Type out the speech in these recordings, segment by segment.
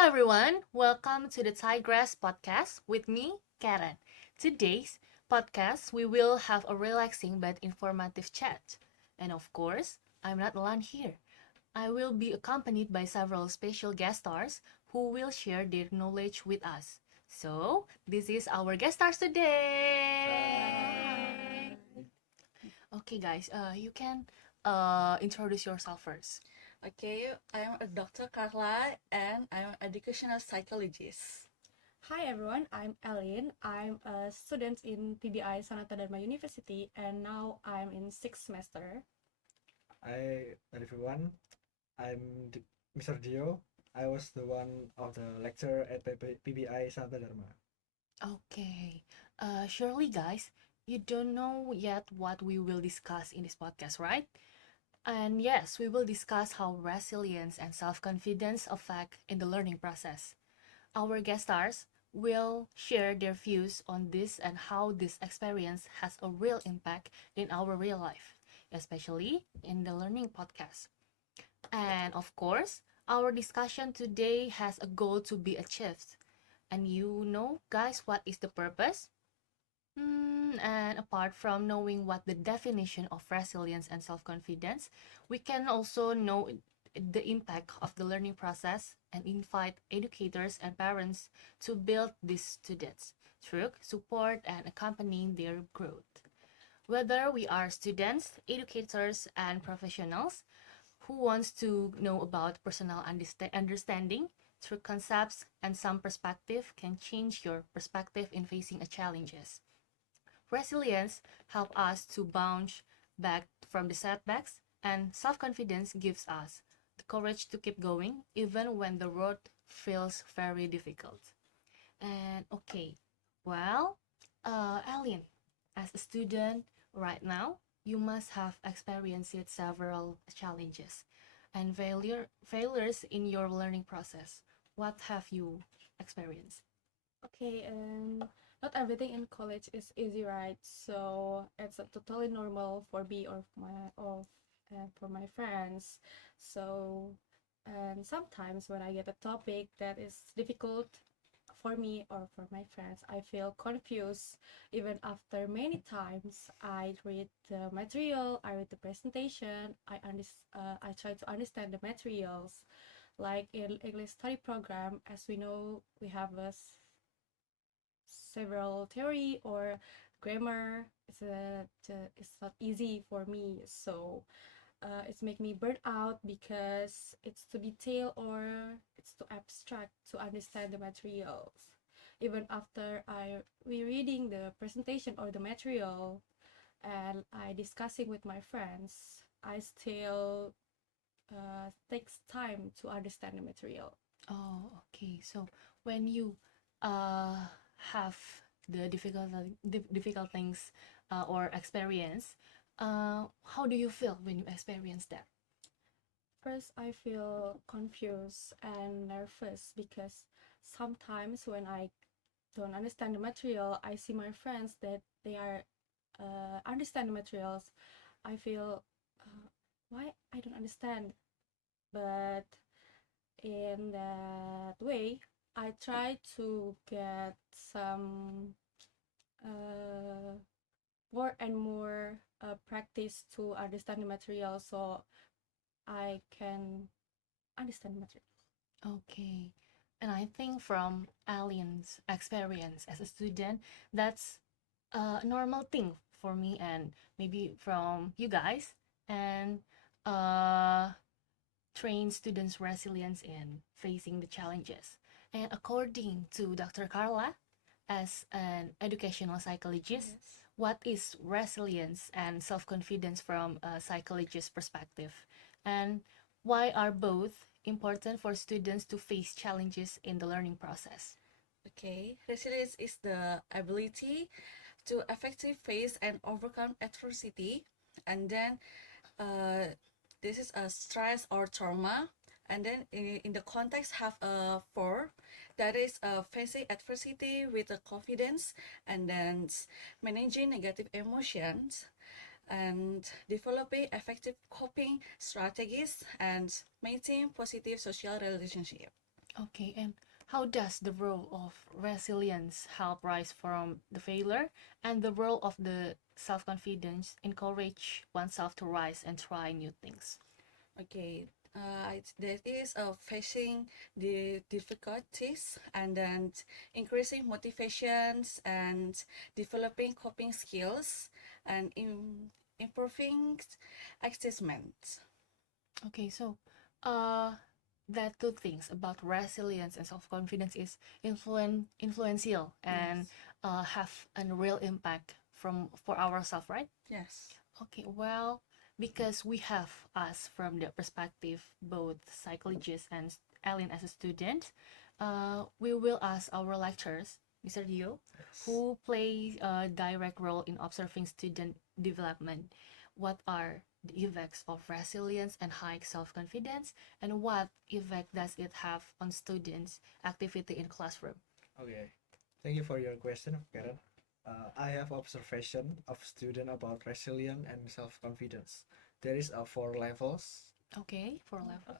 everyone, welcome to the Tigress podcast with me, Karen. Today's podcast, we will have a relaxing but informative chat. And of course, I'm not alone here. I will be accompanied by several special guest stars who will share their knowledge with us. So, this is our guest stars today. Okay, guys, you can introduce yourself first. Okay, I'm a Dr. Carla and I'm an educational psychologist. Hi everyone, I'm Elin. I'm a student in PBI Sanata Dharma University and now I'm in 6th semester. Hi everyone, Mr. Dio. I was the one of the lecturer at PBI Santa Dharma. Okay. Surely, guys, you don't know yet what we will discuss in this podcast, right? And yes, we will discuss how resilience and self-confidence affect in the learning process. Our guest stars will share their views on this and how this experience has a real impact in our real life, especially in the learning podcast. And of course, our discussion today has a goal to be achieved. And you know, guys, what is the purpose? And apart from knowing what the definition of resilience and self-confidence, we can also know the impact of the learning process and invite educators and parents to build these students through support and accompanying their growth. Whether we are students, educators, and professionals who wants to know about personal understanding through concepts and some perspective can change your perspective in facing a challenges. Resilience helps us to bounce back from the setbacks, and self-confidence gives us the courage to keep going even when the road feels very difficult. And okay, well, Alien, as a student right now, you must have experienced several challenges and failures in your learning process. What have you experienced? Okay, not everything in college is easy, right? So it's totally normal for me for my friends. So and sometimes when I get a topic that is difficult for me or for my friends, I feel confused even after many times I read the material, I read the presentation, I try to understand the materials. Like in English study program, as we know, we have several theory or grammar. It's not easy for me, so it's make me burn out because it's too detailed or it's too abstract to understand the materials. Even after I rereading the presentation or the material and I discussing with my friends, I still takes time to understand the material. Oh, okay. So when you uh have the difficult things or experience, how do you feel when you experience that? First, I feel confused and nervous because sometimes when I don't understand the material, I see my friends that they are understand the materials. I feel why I don't understand, but in that way, I try to get some uh, more and more practice to understand the material so I can understand the material. Okay. And I think from Alien's experience as a student, that's a normal thing for me and maybe from you guys and uh train students' resilience in facing the challenges. And according to Dr. Carla, as an educational psychologist, Yes. what is resilience and self-confidence from a psychologist's perspective? And why are both important for students to face challenges in the learning process? Okay, resilience is the ability to effectively face and overcome adversity, and then uh, this is a stress or trauma. And then in the context have a four, that is facing adversity with a confidence, and then managing negative emotions, and developing effective coping strategies, and maintaining positive social relationship. Okay, and how does the role of resilience help rise from the failure, and the role of the self-confidence encourage oneself to rise and try new things? Okay, that is facing the difficulties and then increasing motivations and developing coping skills and improving assessment. Okay, so uh that two things about resilience and self-confidence is influential and Yes, have a real impact from for ourselves, right? yes, Okay, well, because we have us from the perspective both psychologist and Ellen as a student, we will ask our lecturers, Mr. Dio, Yes. who play a direct role in observing student development. What are the effects of resilience and high self-confidence, and what effect does it have on students' activity in classroom? Okay. Thank you for your question, Karen. I have observation of student about resilience and self-confidence. There is a four levels. Okay, for levels.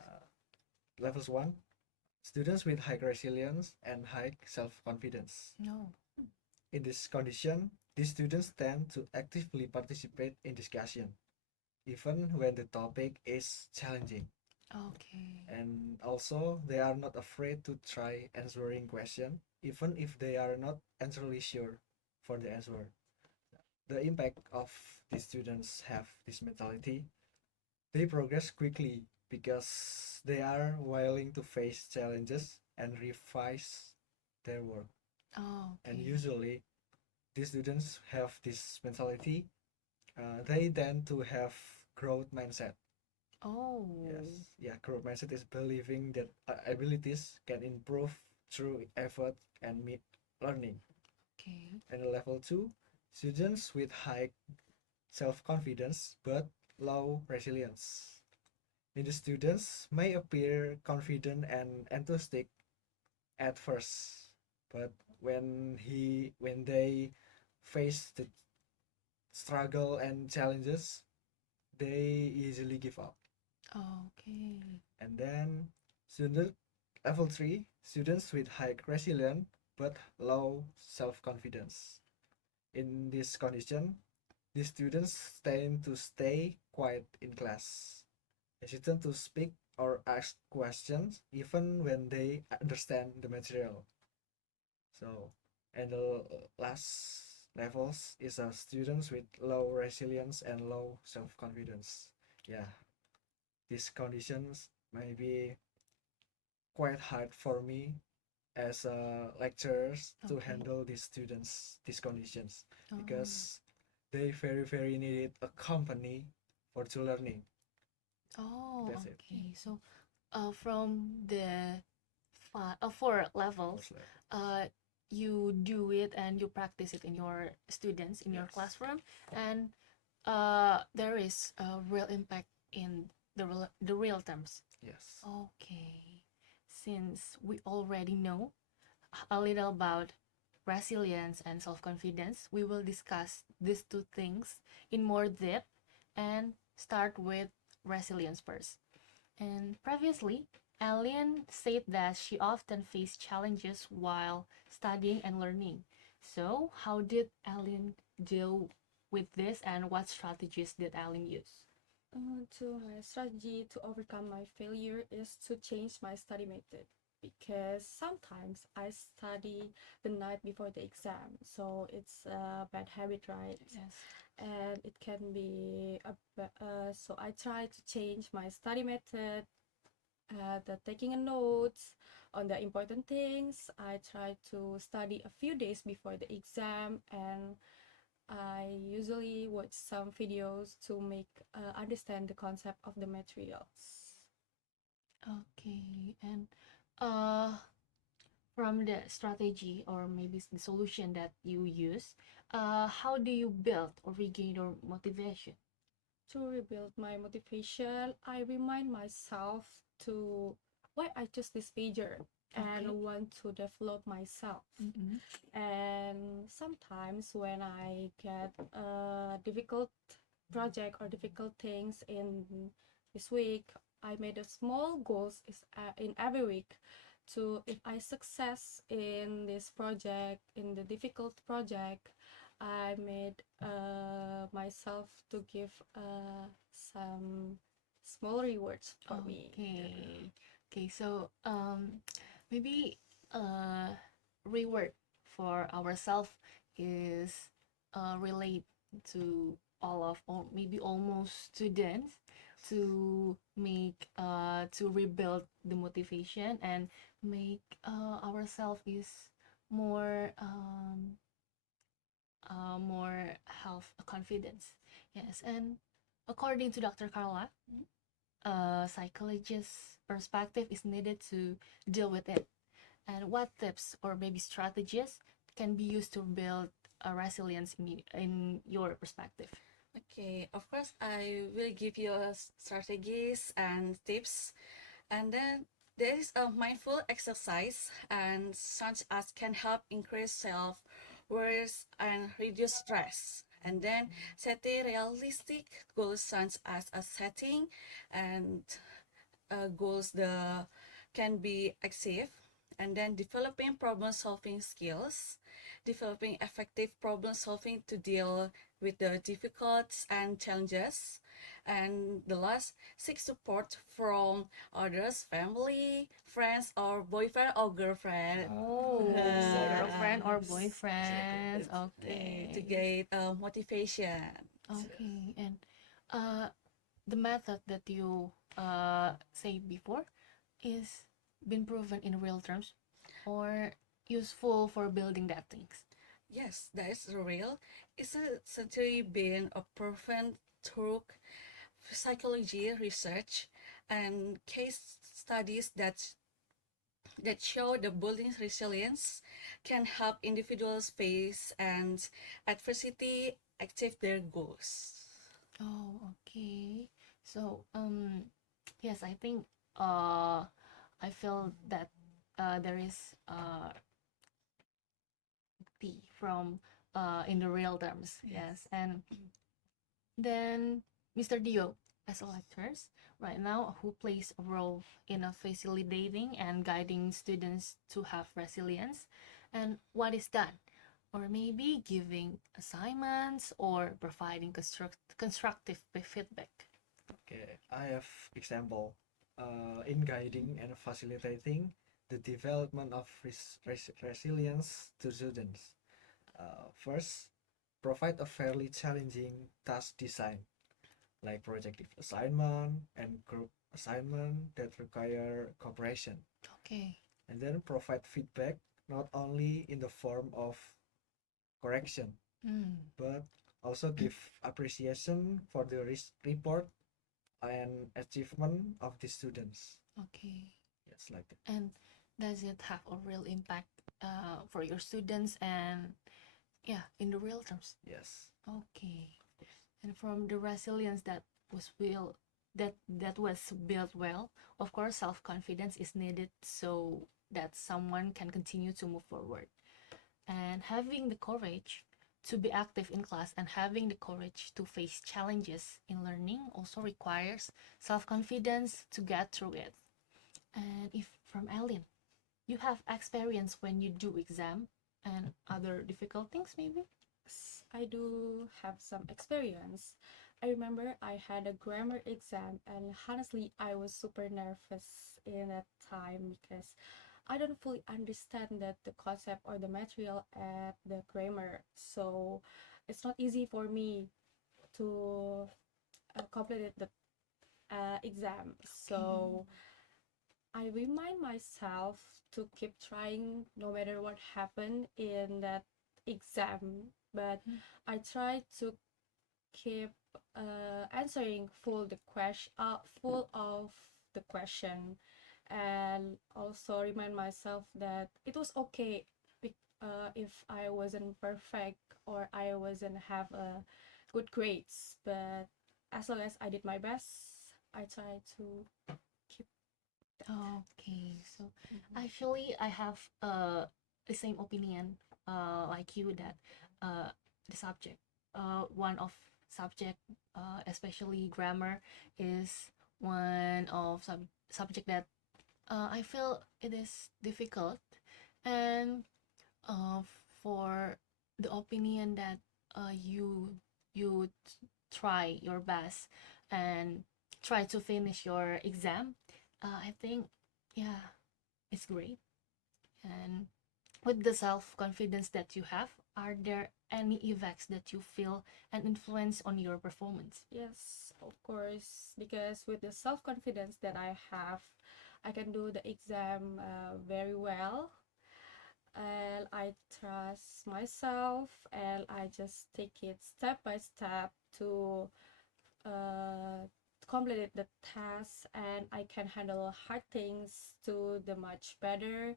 Levels one, students with high resilience and high self-confidence. No. In this condition, these students tend to actively participate in discussion, even when the topic is challenging. Okay. And also, they are not afraid to try answering question, even if they are not entirely sure for the answer. The impact of these students have this mentality. They progress quickly because they are willing to face challenges and revise their work. Oh, And okay. usually, these students have this mentality. They tend to have growth mindset. Oh, Yes, yeah, growth mindset is believing that abilities can improve through effort and learning. okay. And level two, students with high self-confidence but low resilience. And the students may appear confident and enthusiastic at first, but when they face the struggle and challenges, they easily give up. Okay. And then student level 3, students with high resilience but low self-confidence. In this condition, the students tend to stay quiet in class, hesitant to speak or ask questions even when they understand the material. So, and the last levels is students with low resilience and low self-confidence. Yeah, these conditions may be quite hard for me as lecturers to Okay. handle these students these conditions Oh. because they very needed a company for to learning. Oh, That's it. okay. So, from the four levels, First level. uh, you do it and you practice it in your students in your Yes. classroom, and there is a real impact in the real terms. Yes. Okay. Since we already know a little about resilience and self-confidence, we will discuss these two things in more depth and start with resilience first. And previously, Alien said that she often faced challenges while studying and learning. So, how did Alien deal with this, and what strategies did Alien use? To my strategy to overcome my failure is to change my study method because sometimes I study the night before the exam, so it's a bad habit, right? Yes. And it can be so I try to change my study method, the taking a notes on the important things. I try to study a few days before the exam, and I usually watch some videos to make understand the concept of the materials. Okay. And uh, from the strategy or maybe the solution that you use, how do you build or regain your motivation? To rebuild my motivation, I remind myself to why I chose this major and Okay. want to develop myself. Mm-hmm. And sometimes when I get a difficult project or difficult things in this week, I made a small goals in every week to if I success in this project, in the difficult project, I made myself to give some small rewards for me. Okay. Okay, so maybe reward for ourselves is relate to all of, or maybe almost students, to make to rebuild the motivation and make ourselves is more more health confidence. Yes, and according to Dr. Carla, a psychologist's perspective is needed to deal with it. And what tips or maybe strategies can be used to build a resilience in your perspective? Okay, of course, I will give you strategies and tips, and then there is a mindful exercise and such as can help increase self worth and reduce stress. And then setting realistic goals such as a setting and goals the can be achieved, and then developing problem solving skills, developing effective problem solving to deal with the difficulties and challenges, and the last, seek support from others, family, friends, or boyfriend or girlfriend. Oh, girlfriend or Yes. boyfriend. Okay, to Okay. get motivation. Okay. And the method that you said before is been proven in real terms or useful for building that things. Yes, that is real. It's essentially been a proven through psychology research and case studies that show the building resilience can help individuals face and adversity achieve their goals. Oh, okay. So, yes, I think I feel that there is tea from in the real terms. Yes. And then Mr. Dio, as a lecturers right now, who plays a role in facilitating and guiding students to have resilience, and what is done, or maybe giving assignments or providing constructive feedback. Okay, I have example in guiding and facilitating the development of resilience to students. First, provide a fairly challenging task design, like projective assignment and group assignment that require cooperation. Okay. And then provide feedback not only in the form of correction, Mm. but also give appreciation for the report and achievement of the students. Okay. Yes, like that. And does it have a real impact for your students and yeah, in the real terms? Yes. Okay. And from the resilience that was will that was built well, of course, self-confidence is needed so that someone can continue to move forward. And having the courage to be active in class and having the courage to face challenges in learning also requires self-confidence to get through it. And if from Ellen, you have experience when you do exam and other difficult things maybe? I do have some experience. I remember I had a grammar exam, and honestly, I was super nervous in that time because I don't fully understand that the concept or the material at the grammar. So it's not easy for me to complete the exam. So I remind myself to keep trying no matter what happened in that exam. But I try to keep answering full of the question, and also remind myself that it was okay if I wasn't perfect or I wasn't have good grades, but as long as I did my best, I try to keep that. Okay, so actually I have the same opinion like you that the subject one of subject especially grammar is one of subject that I feel it is difficult, and uh, for the opinion that you try your best and try to finish your exam, I think, yeah, it's great. And with the self-confidence that you have, are there any effects that you feel and influence on your performance? Yes, of course, because with the self-confidence that I have, I can do the exam very well, and I trust myself, and I just take it step by step to uh, complete the task, and I can handle hard things to the much better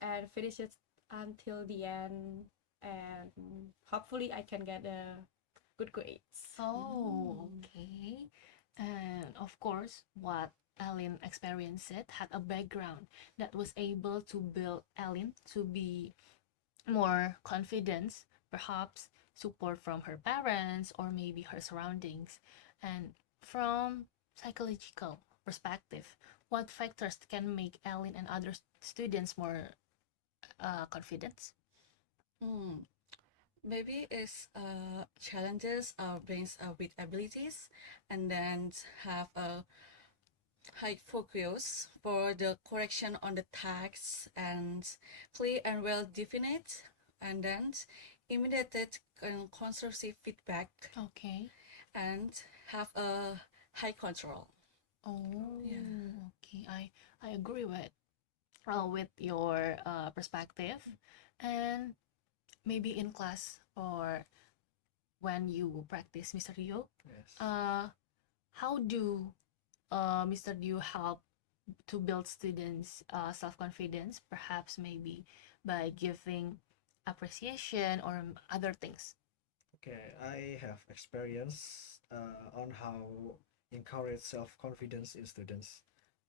and finish it until the end, and hopefully I can get a good grades. Oh, okay. And of course, what Ellen experienced had a background that was able to build Ellen to be more confident, perhaps support from her parents or maybe her surroundings. And from psychological perspective, what factors can make Ellen and other students more confident? Mm, maybe it's challenges our brains with abilities, and then have a high focus for the correction on the tasks and clear and well defined, and then immediate and constructive feedback, Okay. and have a high control. Oh, Yeah. okay. I agree with your perspective, and maybe in class or when you practice Mr. Yu, Yes. how do Mr. Yu help to build students' self-confidence, perhaps maybe by giving appreciation or other things? Okay, I have experience on how encourage self-confidence in students.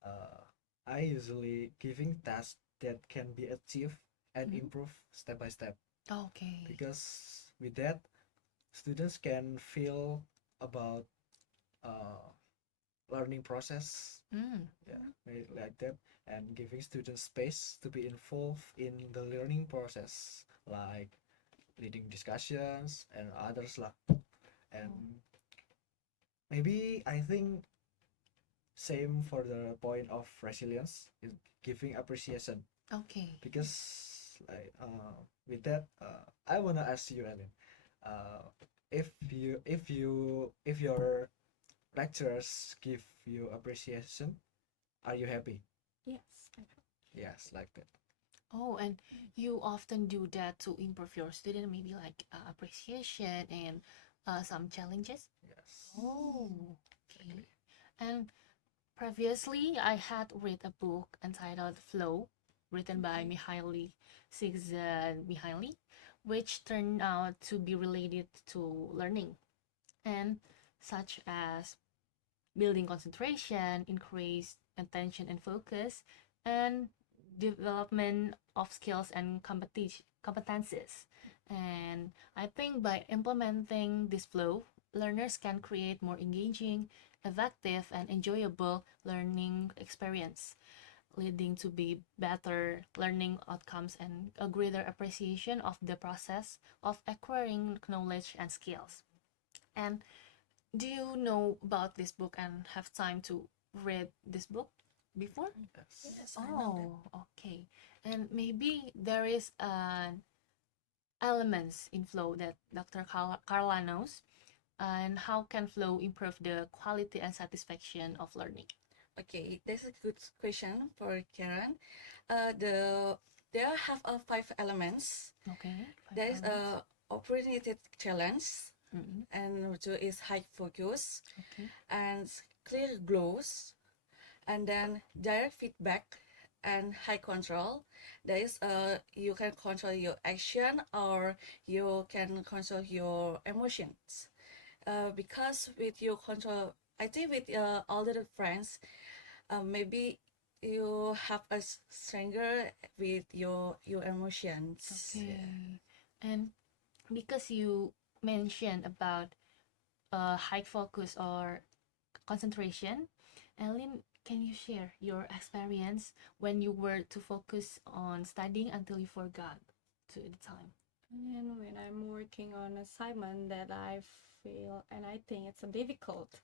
Uh, I usually giving tasks that can be achieved and Mhm. improve step by step, Okay. because with that students can feel about uh, learning process, Mm. yeah, like that, and giving students space to be involved in the learning process, like leading discussions and others lah. And maybe I think same for the point of resilience is giving appreciation, Okay. because like with that I wanna ask you, Ellen, uh if your lecturers give you appreciation, are you happy? Yes, I Yes, like that. Oh, and you often do that to improve your student, maybe like appreciation and some challenges. Yes, Oh, okay. exactly. And previously, I had read a book entitled Flow, written by Mihaly Csikszentmihalyi, which turned out to be related to learning, and such as building concentration, increased attention and focus, and development of skills and competencies. And I think by implementing this flow, learners can create more engaging, effective, and enjoyable learning experience, leading to be better learning outcomes and a greater appreciation of the process of acquiring knowledge and skills. And do you know about this book and have time to read this book before? Yes. Yes, I know that. Oh, okay. And maybe there is an elements in flow that Dr. Carla knows. And how can flow improve the quality and satisfaction of learning? Okay, that's a good question for Karen. The there have five elements. Okay, five There is elements. a opportunity challenge, Mm-hmm. and two is high focus Okay. and clear goals, and then direct feedback and high control. There is you can control your action, or you can control your emotions. Because with your control, I think with all the friends, maybe you have a stronger with your emotions. Okay. Yeah. And because you mentioned about high focus or concentration, Ellen, Can you share your experience when you were to focus on studying until you forgot to the time? And when I'm working on assignment that I feel and I think it's difficult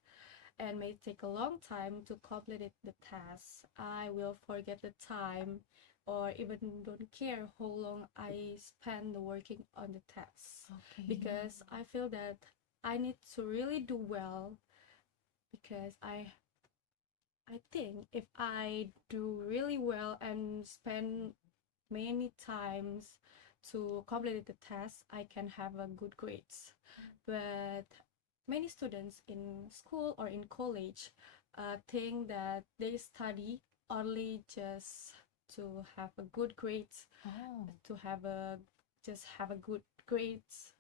and may take a long time to complete the task, I will forget the time or even don't care how long I spend working on the task Okay. because I feel that I need to really do well because I think if I do really well and spend many times to complete the test, I can have a good grades. But many students in school or in college think that they study only just to have a good grades, Oh. to have a just have a good grades.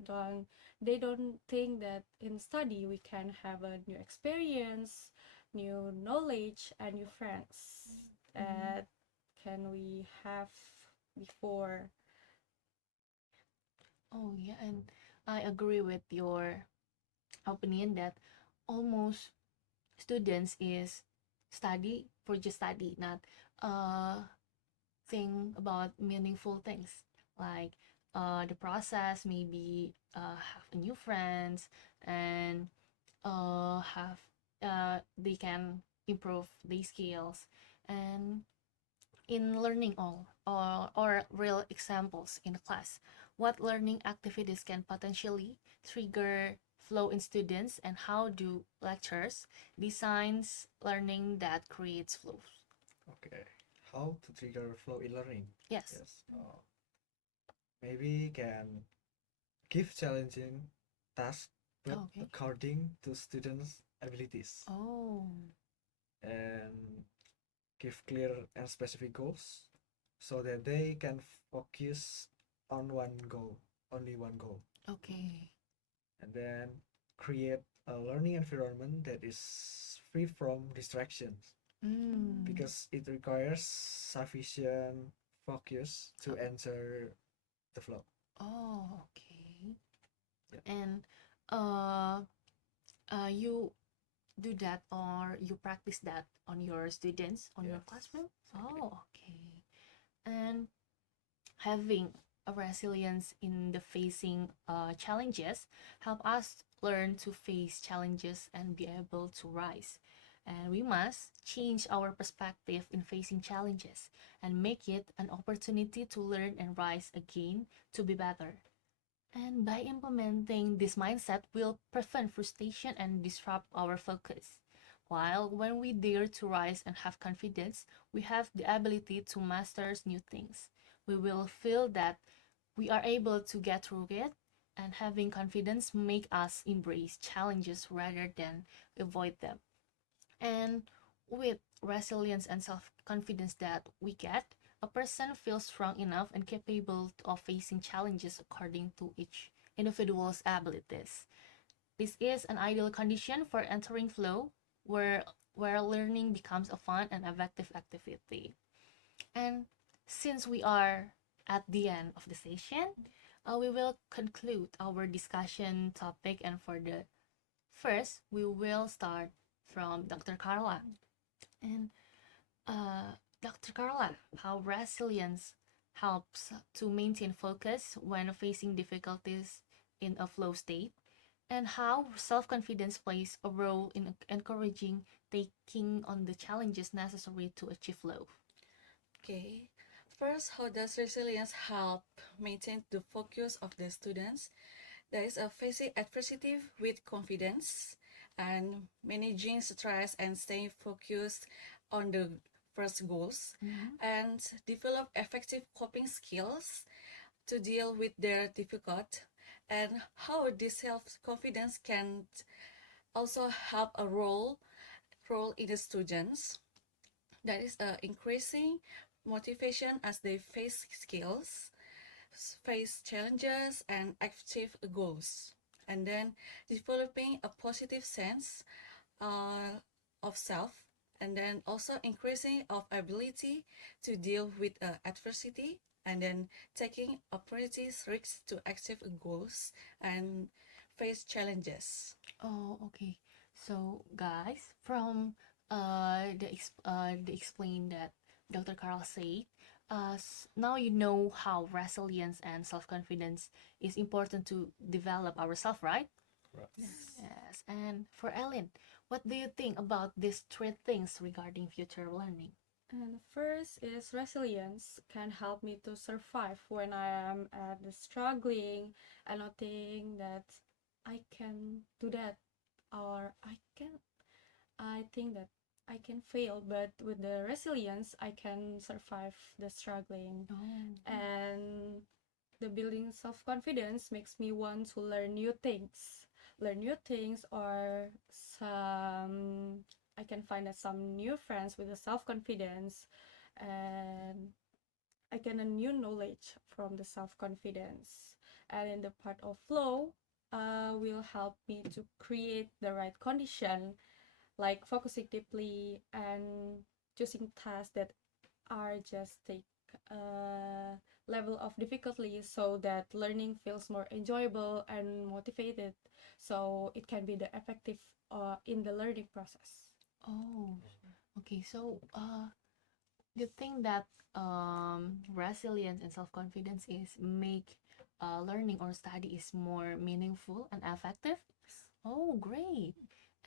They don't think that in study we can have a new experience, new knowledge, and new friends that can we have before. Oh yeah, and I agree with your opinion that almost students is study for just study, not think about meaningful things like the process, maybe have a new friends and have they can improve their skills and in learning all or real examples in the class. What learning activities can potentially trigger flow in students and how do lectures designs learning that creates flows? Okay. How to trigger flow in learning? Yes. Yes. Maybe can give challenging tasks, but Okay. according to students' abilities, Oh. and give clear and specific goals so that they can focus on one goal, only one goal, Okay. and then create a learning environment that is free from distractions Mm. because it requires sufficient focus to enter the flow. Oh, okay. Yeah. And you do that or you practice that on your students on your Yes, classroom? exactly. Oh, okay. And having a resilience in the facing challenges help us learn to face challenges and be able to rise. And we must change our perspective in facing challenges and make it an opportunity to learn and rise again to be better. And by implementing this mindset will prevent frustration and disrupt our focus. While when we dare to rise and have confidence, we have the ability to master new things. We will feel that we are able to get through it and having confidence make us embrace challenges rather than avoid them. And with resilience and self-confidence that we get, a person feels strong enough and capable of facing challenges according to each individual's abilities. This is an ideal condition for entering flow, where learning becomes a fun and effective activity. And since we are at the end of the session, we will conclude our discussion topic. And for the first, we will start from Dr. Carla. And Dr. Carla, how resilience helps to maintain focus when facing difficulties in a flow state, and how self confidence plays a role in encouraging taking on the challenges necessary to achieve flow. Okay. First, how does resilience help maintain the focus of the students? There is a facing adversity with confidence and managing stress and staying focused on the first goals and develop effective coping skills to deal with their difficult and how this self-confidence can also help a role in the students that is increasing motivation as they face challenges and achieve goals, and then developing a positive sense uh, of self, and then also increasing of ability to deal with adversity, and then taking opportunities risks to achieve goals and face challenges. Oh, okay. So, guys, from the explain that Dr. Carl said. Now you know how resilience and self-confidence is important to develop ourselves, right? Right. Yes. Yes. And for Ellen, what do you think about these three things regarding future learning? And first is resilience can help me to survive when I am at the struggling and not think that I can do that, or I think that I can fail, but with the resilience I can survive the struggling. Oh. And the building self-confidence makes me want to learn new things, or some I can find some new friends with the self-confidence, and I get a new knowledge from the self-confidence. And in the part of flow, will help me to create the right condition, like focusing deeply and choosing tasks that are just take a level of difficulty, so that learning feels more enjoyable and motivated, so it can be the effective in the learning process. Oh. Okay. So, you think that resilience and self-confidence is make learning or study is more meaningful and effective? Oh, great.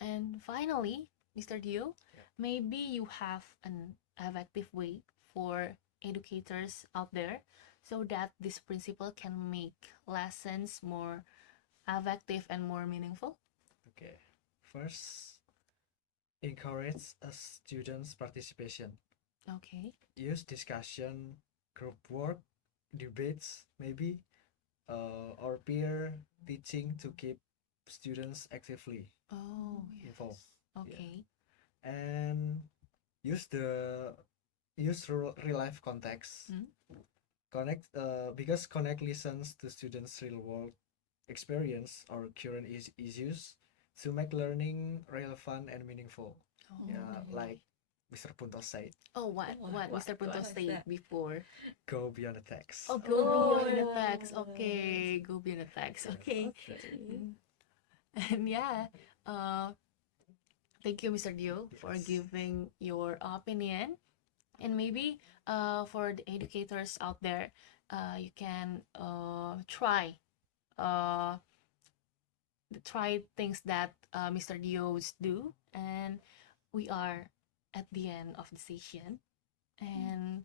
And finally, Mr. Dio, Yeah. maybe you have an effective way for educators out there so that this principle can make lessons more effective and more meaningful. Okay. First, encourage a students' participation. Okay. Use discussion, group work, debates, maybe, or peer teaching to keep students actively Oh, involved. yes. Yeah. Okay. And use real life context. Mm. Connect listens to students' real world experience or current issues to make learning relevant and meaningful. Oh, Yeah, okay. like Mr. Punto said, Oh, what Mr. Punto What is said that? before? go beyond the text. Oh, go Oh, beyond the text. yes. Okay, go beyond the text. Yes. Okay. Okay. And yeah, uh, thank you, Mr. Dio, for Yes. giving your opinion. And maybe for the educators out there, you can uh, try things that Mr. Dio's do. And we are at the end of the session. And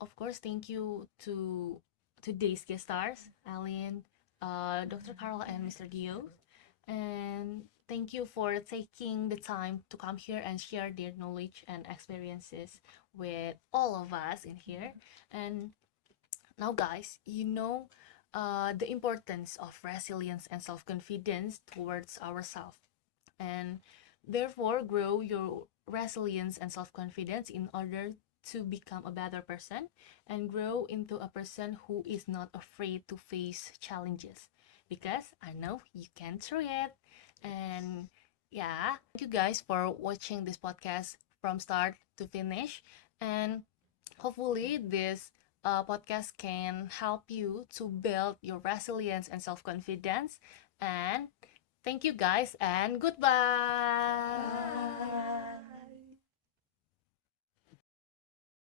of course, thank you to today's guest stars, Aline, Dr. Carla, and Mr. Dio. And thank you for taking the time to come here and share their knowledge and experiences with all of us in here. And now, guys, you know the importance of resilience and self confidence towards ourselves. And therefore, grow your resilience and self confidence in order to become a better person and grow into a person who is not afraid to face challenges. Because I know you can through it. And yeah, thank you guys for watching this podcast from start to finish. And hopefully, this podcast can help you to build your resilience and self confidence. And thank you guys, and goodbye. Bye.